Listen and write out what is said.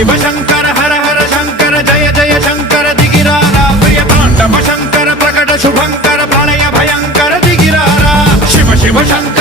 शिव शंकर हर हर शंकर जय जय शंकर दिगिरारा प्रिय तांडव शंकर प्रकट शुभंकर प्रलय भयंकर दिगिरारा शिव शिव शंकर